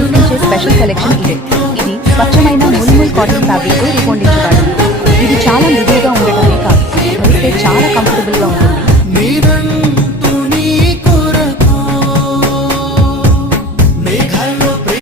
చూపించే special collection ఇదే. ఇది స్వచ్ఛమైన ముల్ముల్ కాటన్ ఫ్యాబ్రిక్ తో రూపొందించబడింది. ఇది చాలా మృదువుగా ఉండటమే కాదు, ధరిస్తే చాలా కంఫర్టబుల్ గా ఉంటుంది.